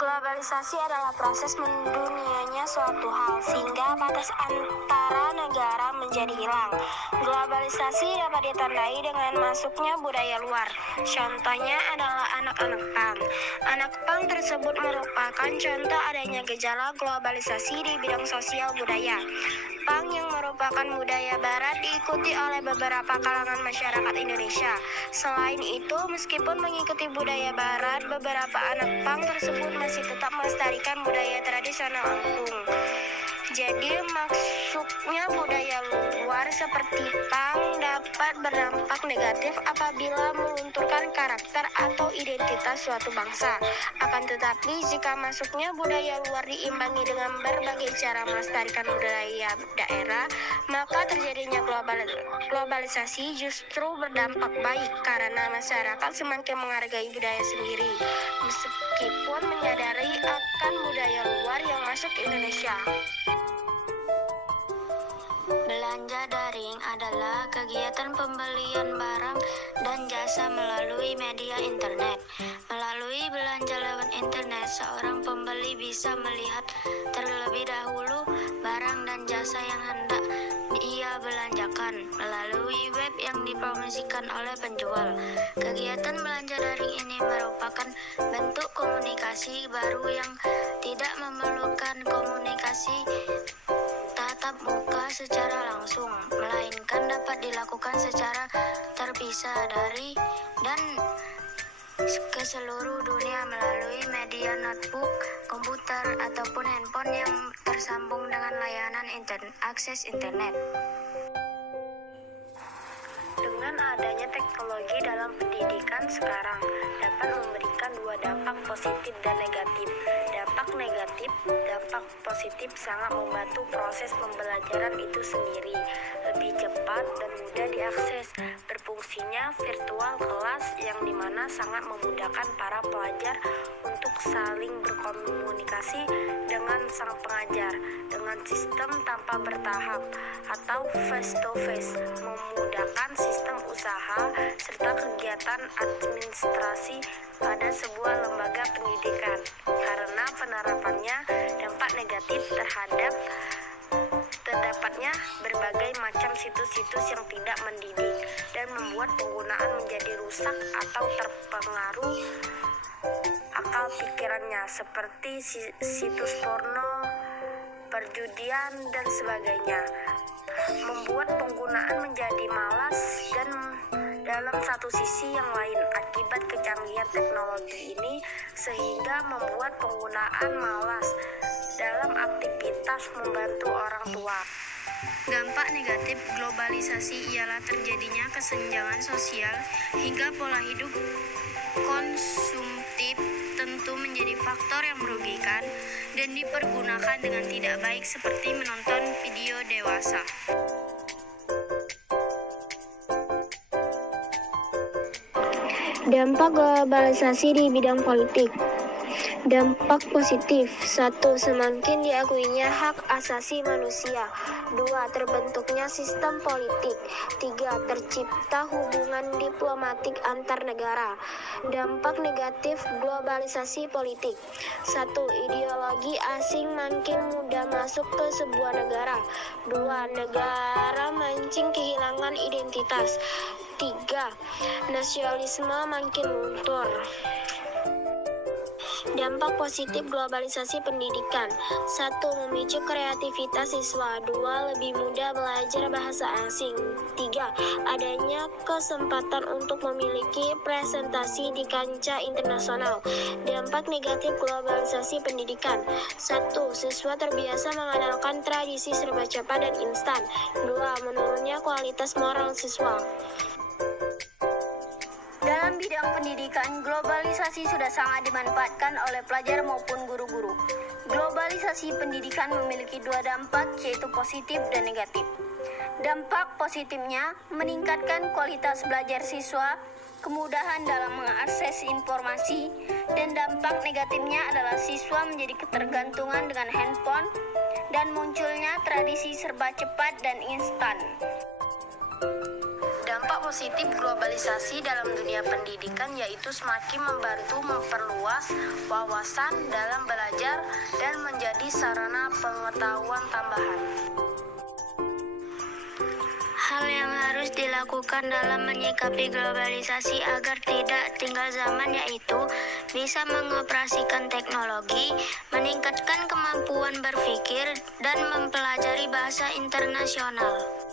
Globalisasi adalah proses mendunianya suatu hal, sehingga batas antara negara menjadi hilang. Globalisasi dapat ditandai dengan masuknya budaya luar. Contohnya adalah anak-anak pang. Anak pang tersebut merupakan contoh adanya gejala globalisasi di bidang sosial budaya. Pang yang merupakan budaya barat diikuti oleh beberapa kalangan masyarakat Indonesia. Selain itu, meskipun mengikuti budaya barat, beberapa anak pang tersebut masih tetap melestarikan budaya tradisional angklung. Jadi, masuknya budaya luar seperti pang dapat berdampak negatif apabila melunturkan karakter atau identitas suatu bangsa. Akan tetapi, jika masuknya budaya luar diimbangi dengan berbagai cara melestarikan budaya daerah, maka terjadinya globalisasi justru berdampak baik karena masyarakat semakin menghargai budaya sendiri, meskipun menyadari akan budaya luar yang masuk ke Indonesia. Belanja daring adalah kegiatan pembelian barang dan jasa melalui media internet. Melalui belanja lewat internet, seorang pembeli bisa melihat terlebih dahulu barang dan jasa yang hendak ia belanjakan melalui web yang dipromosikan oleh penjual. Kegiatan belanja daring ini merupakan bentuk komunikasi baru yang tidak memerlukan komunikasi tatap muka secara langsung, melainkan dapat dilakukan secara terpisah dari dan ke seluruh dunia melalui media notebook, komputer, ataupun handphone yang tersambung dengan layanan akses internet. Dengan adanya teknologi dalam pendidikan sekarang dapat memberikan dua dampak positif dan negatif. Dampak positif sangat membantu proses pembelajaran itu sendiri lebih cepat dan mudah diakses. Berfungsinya virtual kelas yang dimana sangat memudahkan para pelajar untuk saling berkomunikasi dengan sang pengajar dengan sistem tanpa bertahap atau face to face, memudahkan sistem usaha serta kegiatan administrasi pada sebuah lembaga pendidikan. Karena penerapannya dampak negatif terdapatnya berbagai macam situs-situs yang tidak mendidik dan membuat penggunaan menjadi rusak atau terpengaruh akal pikirannya, seperti situs porno, perjudian, dan sebagainya, membuat penggunaan menjadi malas dan dalam satu sisi yang lain akibat kecanggihan teknologi ini sehingga membuat penggunaan malas dalam aktivitas membantu orang tua. Dampak negatif globalisasi ialah terjadinya kesenjangan sosial hingga pola hidup konsumtif tentu menjadi faktor yang merugikan dan dipergunakan dengan tidak baik seperti menonton video dewasa. Dampak globalisasi di bidang politik. Dampak positif. 1. Semakin diakuinya hak asasi manusia. 2. Terbentuknya sistem politik. 3. Tercipta hubungan diplomatik antar negara. Dampak negatif globalisasi politik. 1. Ideologi asing makin mudah masuk ke sebuah negara. 2. Negara mancing kehilangan identitas. 3. Nasionalisme makin luntur. Dampak positif globalisasi pendidikan. 1. Memicu kreativitas siswa. 2. Lebih mudah belajar bahasa asing. 3. Adanya kesempatan untuk memiliki presentasi di kancah internasional. Dampak negatif globalisasi pendidikan. 1. Siswa terbiasa mengandalkan tradisi serba cepat dan instan. 2. Menurunnya kualitas moral siswa. Dalam bidang pendidikan, globalisasi sudah sangat dimanfaatkan oleh pelajar maupun guru-guru. Globalisasi pendidikan memiliki dua dampak, yaitu positif dan negatif. Dampak positifnya meningkatkan kualitas belajar siswa, kemudahan dalam mengakses informasi, dan dampak negatifnya adalah siswa menjadi ketergantungan dengan handphone dan munculnya tradisi serba cepat dan instan. Dampak positif globalisasi dalam dunia pendidikan yaitu semakin membantu memperluas wawasan dalam belajar dan menjadi sarana pengetahuan tambahan. Hal yang harus dilakukan dalam menyikapi globalisasi agar tidak tinggal zaman yaitu bisa mengoperasikan teknologi, meningkatkan kemampuan berpikir, dan mempelajari bahasa internasional.